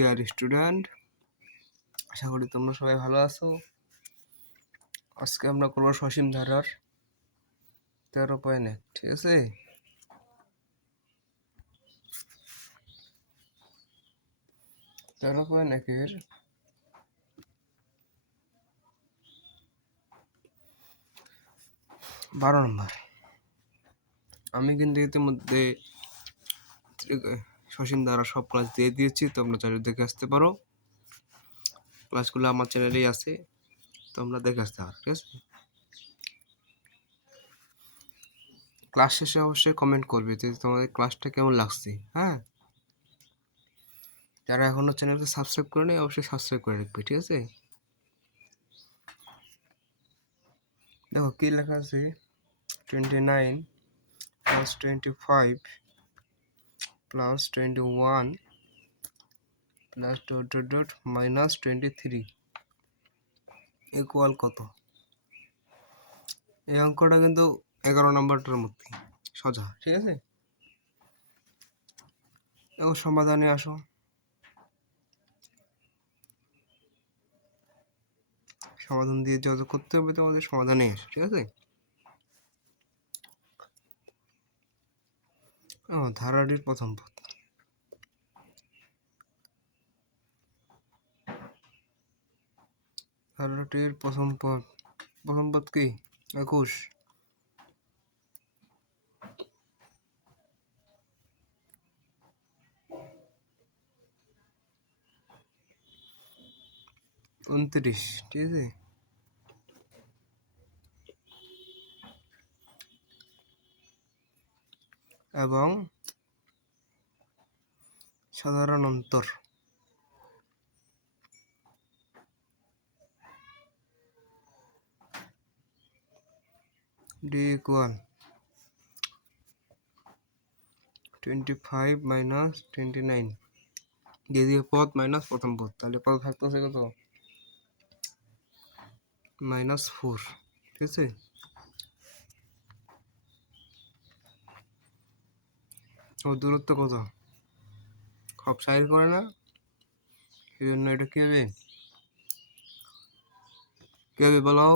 Dear student, আশা করি তোমরা সবাই ভালো আছো। আজকে আমরা করবো সসীম ধারার 13.1, ঠিক আছে? তেরো পয়েন্ট একের 12 নম্বর। আমি কিন্তু ইতিমধ্যে সসীম ধারা সব ক্লাস দিয়ে দিয়েছি, তোমরা চাইলে দেখে আসতে পারো। ক্লাসগুলো আমার চ্যানেলেই আছে, তোমরা দেখে আসতে পারো, ঠিক আছে? ক্লাস শেষে অবশ্যই কমেন্ট করবে যে তোমাদের ক্লাসটা কেমন লাগছে। হ্যাঁ, যারা এখনো চ্যানেলকে সাবস্ক্রাইব করে নেই অবশ্যই সাবস্ক্রাইব করে রাখবে, ঠিক আছে? দেখো কি লেখা আছে, 29 plus 25 plus 21 plus dot minus 23 equal কত? এই অঙ্কটা কিন্তু 11 নম্বরটার মধ্যে সোজা, ঠিক আছে? দেখো সমাধানে আসো। সমাধান দিয়ে যত করতে হবে তোমাদের সমাধানে আসো, ঠিক আছে? ধারাটির প্রথম পদ, ধারাটির প্রথম পদ কি? 21। উনত্রিশ, ঠিক আছে? এবং সাধারণ অন্তর ডি ইকুয়াল 25 minus 29, দ্বিতীয় পদ মাইনাস প্রথম পদ, তাহলে পদ থাকতেছে কত? -4, ঠিক আছে? ও দূরত্ব কত? সব সাইড করে না, এই জন্য এটা কি হবে? কি হবে বলো?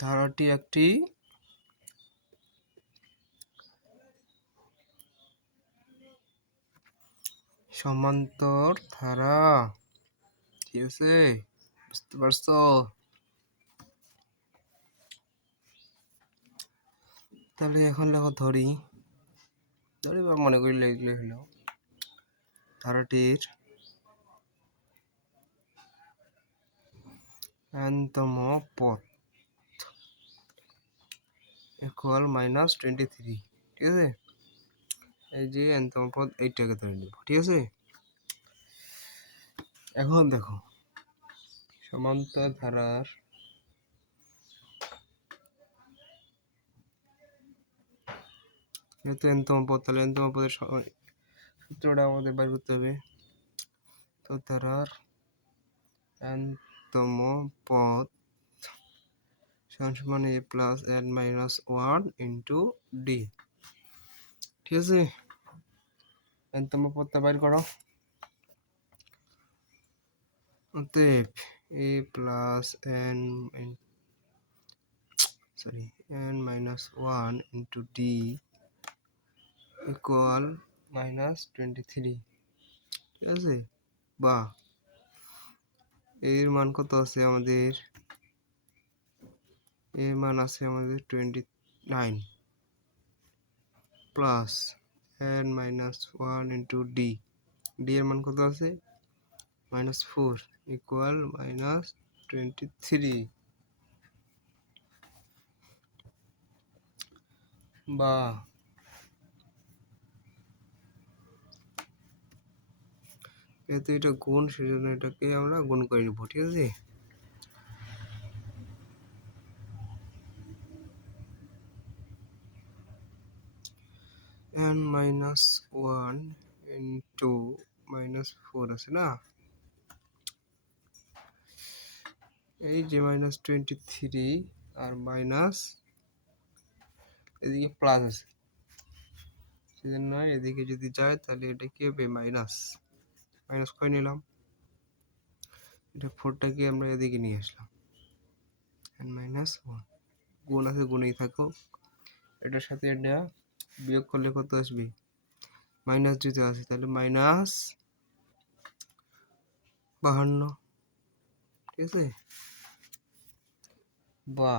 ধারাটি একটি সমান্তর ধারা, ঠিক আছে? বুঝতে পারছো? তাহলে এখন লেখো ধরি বা মনে করি লিখলে হলো ধারাটির n-তম পদ ইকুয়াল -23, ঠিক আছে? এই যে n-তম পদ এইটাকে ধরে নিব, ঠিক আছে? এখন দেখো সমান্তর ধারার যেহেতু n-তম পদ, তাহলে n-তম পদের সূত্রটা আমাদের বের করতে হবে। তো ধারার n-তম পদ সমান a plus n minus 1 into D, ঠিক আছে? n-তম পদটা বের করো। অতএব a plus n minus 1 into D equal -23, ঠিক আছে? বা এর মান কত আছে আমাদের? এর মান আছে আমাদের 29 plus n minus 1 into D, D এর মান কত আছে? -4 ইকুয়াল -23, বা যেহেতু এটা গুণ সেজন্য এটাকে আমরা গুণ করে নিব, ঠিক আছে? n মাইনাস 1 ইন্টু -4 আছে না, এই যে -23 আর মাইনাস এদিকে প্লাস আছে, সেজন্য এদিকে যদি যায় তাহলে এটা কি হবে মাইনাস কয় নিলাম, এটা 4টাকে আমরা এদিকে নিয়ে আসলাম n মাইনাস 1 গুণ আছে গুণেই থাকো, এটার সাথে এটা বিয়োগ করলে কত আসবে মাইনাস যেটা আছে তাহলে মাইনাস 52, ঠিক আছে বা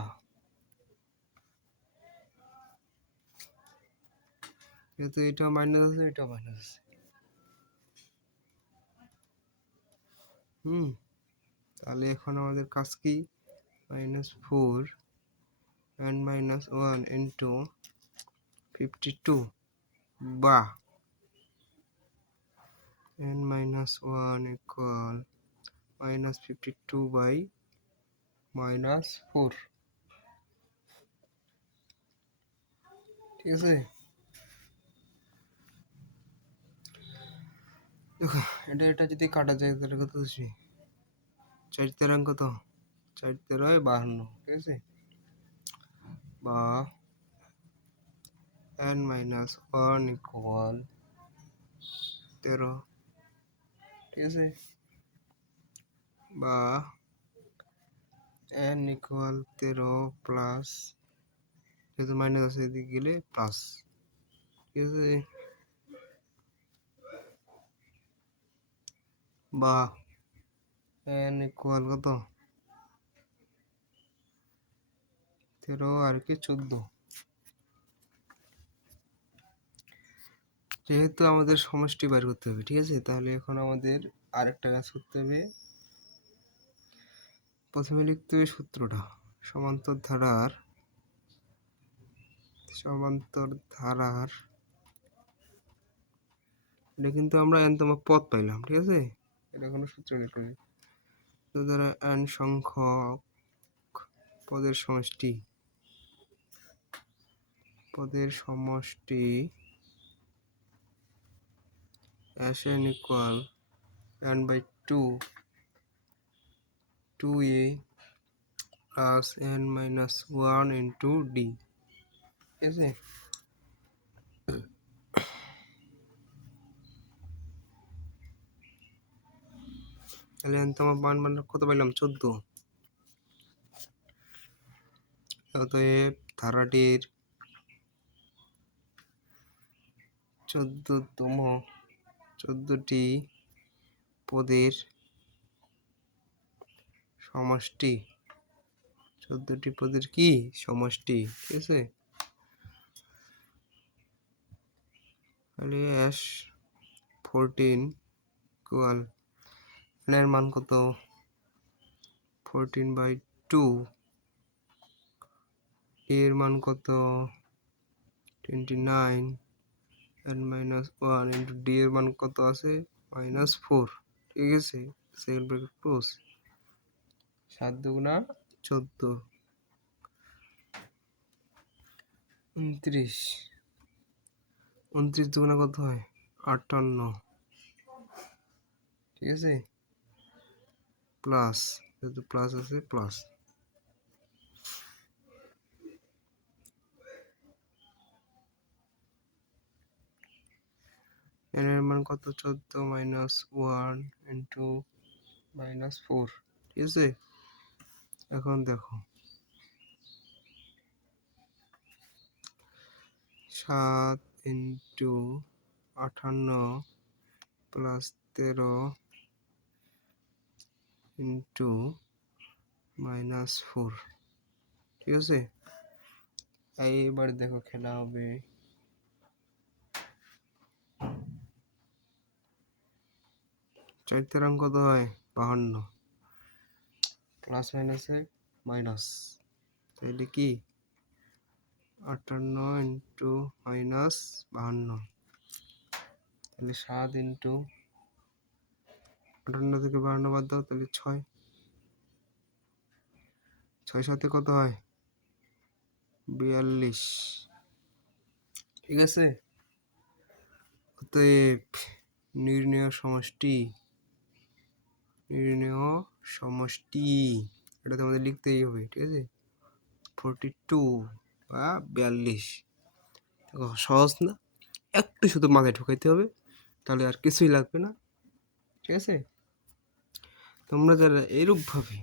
যেহেতু এটা মাইনাস আছে এটা মাইনাস আছে তাহলে এখন আমাদের কাজ কি -4 n minus 1 into 52 বা n minus 1 equal -52 by -4, ঠিক আছে। দেখো এটা যদি কাটা যায় তাহলে কত আসবে 4 তেরাং কত 4 তেরোয় 52, ঠিক আছে বা n minus 1 equal 13, ঠিক আছে বা n equal 13 প্লাস যেহেতু মাইনাস আছে এদিকে গেলে প্লাস, ঠিক আছে বা n equal কত 13 আর কি 14, যেহেতু আমাদের সমষ্টি বের করতে হবে, ঠিক আছে তাহলে এখন আমাদের আরেকটা কাজ করতে হবে। প্রথমে লিখতে হবে সূত্রটা সমান্তর ধারার এটা কিন্তু আমরা n তম পদ পাইলাম, ঠিক আছে এটা কোনো সূত্র লিখতে নেই, তো ধরো n সংখ্যক পদের সমষ্টি n equal n/2 2a plus n minus 1 into d, ঠিক আছে তাহলে n-তম মান কত পাইলাম 14, অতএব ধারাটির 14টি পদের সমষ্টি 14টি পদের কি সমষ্টি, ঠিক আছে তাহলে s14 ইকুয়াল n এর মান কত 14/2, এর মান কত 29, n minus 1 into d এর মান কত আছে -4, ঠিক আছে সেকেন্ড ব্র্যাকেট ক্লোজ 7 দুগুণা 14 29, 29 দুগুণা কত হয় 58, ঠিক আছে প্লাস যেহেতু প্লাস আছে প্লাস n এর মান কত 14 minus 1 into -4, ঠিক আছে এখন দেখো 7 into 58 plus 13 into -4, ঠিক আছে এইবার দেখো খেলা হবে 4 তেরাং কত হয় 52 প্লাস মাইনাসে মাইনাস তাহলে কি 58 ইন্টু -52, তাহলে 7 ইন্টু 58 থেকে 52 বাদ দাও তাহলে 6 সাথে কত হয় 42, ঠিক আছে অতএব নির্ণেয় সমষ্টি এটা তোমাদের লিখতেই হবে, ঠিক আছে 42 বা 42, দেখো সহজ না একটু শুধু মাথায় ঢুকাইতে হবে, তাহলে আর কিছুই লাগবে না। ঠিক আছে? তোমরা যারা এরূপভাবে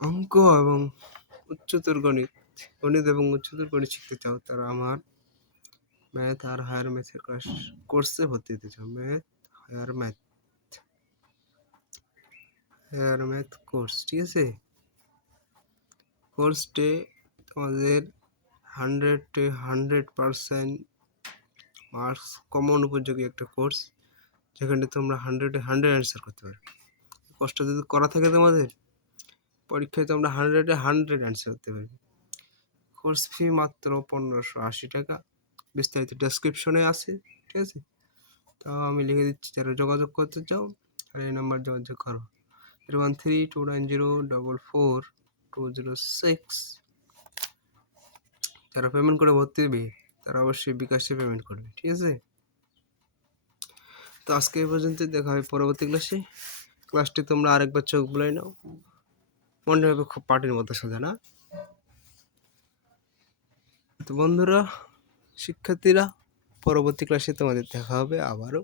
অঙ্ক এবং উচ্চতর গণিত গণিত এবং উচ্চতর গণিত শিখতে চাও, তারা আমার ম্যাথ আর হায়ার ম্যাথের কোর্সে ভর্তি হতে চাও। হায়ার ম্যাথ কোর্স, ঠিক আছে? কোর্সটি তোমাদের 100% মার্কস কমন উপযোগী একটা কোর্স, যেখানে তোমরা 100 অ্যান্সার করতে পারবে। কষ্ট যদি করা থাকে তোমাদের, পরীক্ষায় তোমরা 100 অ্যান্সার করতে পারবে। কোর্স ফি মাত্র 1580 টাকা। বিস্তারিত ডেসক্রিপশনে আছে, ঠিক আছে? তাও আমি লিখে দিচ্ছি, যারা যোগাযোগ করতে চাও আর এই নাম্বার যোগাযোগ করো 31290444206। যারা পেমেন্ট করে ভর্তি হবে তারা অবশ্যই বিকাশে পেমেন্ট করবে, ঠিক আছে? তো আজকে এই পর্যন্ত, দেখা হয় পরবর্তী ক্লাসে। ক্লাসটি তোমরা আরেকবার চোখ বুলাই নাও, মনে হবে খুব পার্টির মতো সোজা না? তো বন্ধুরা, শিক্ষার্থীরা, পরবর্তী ক্লাসে তোমাদের দেখা হবে আবারও।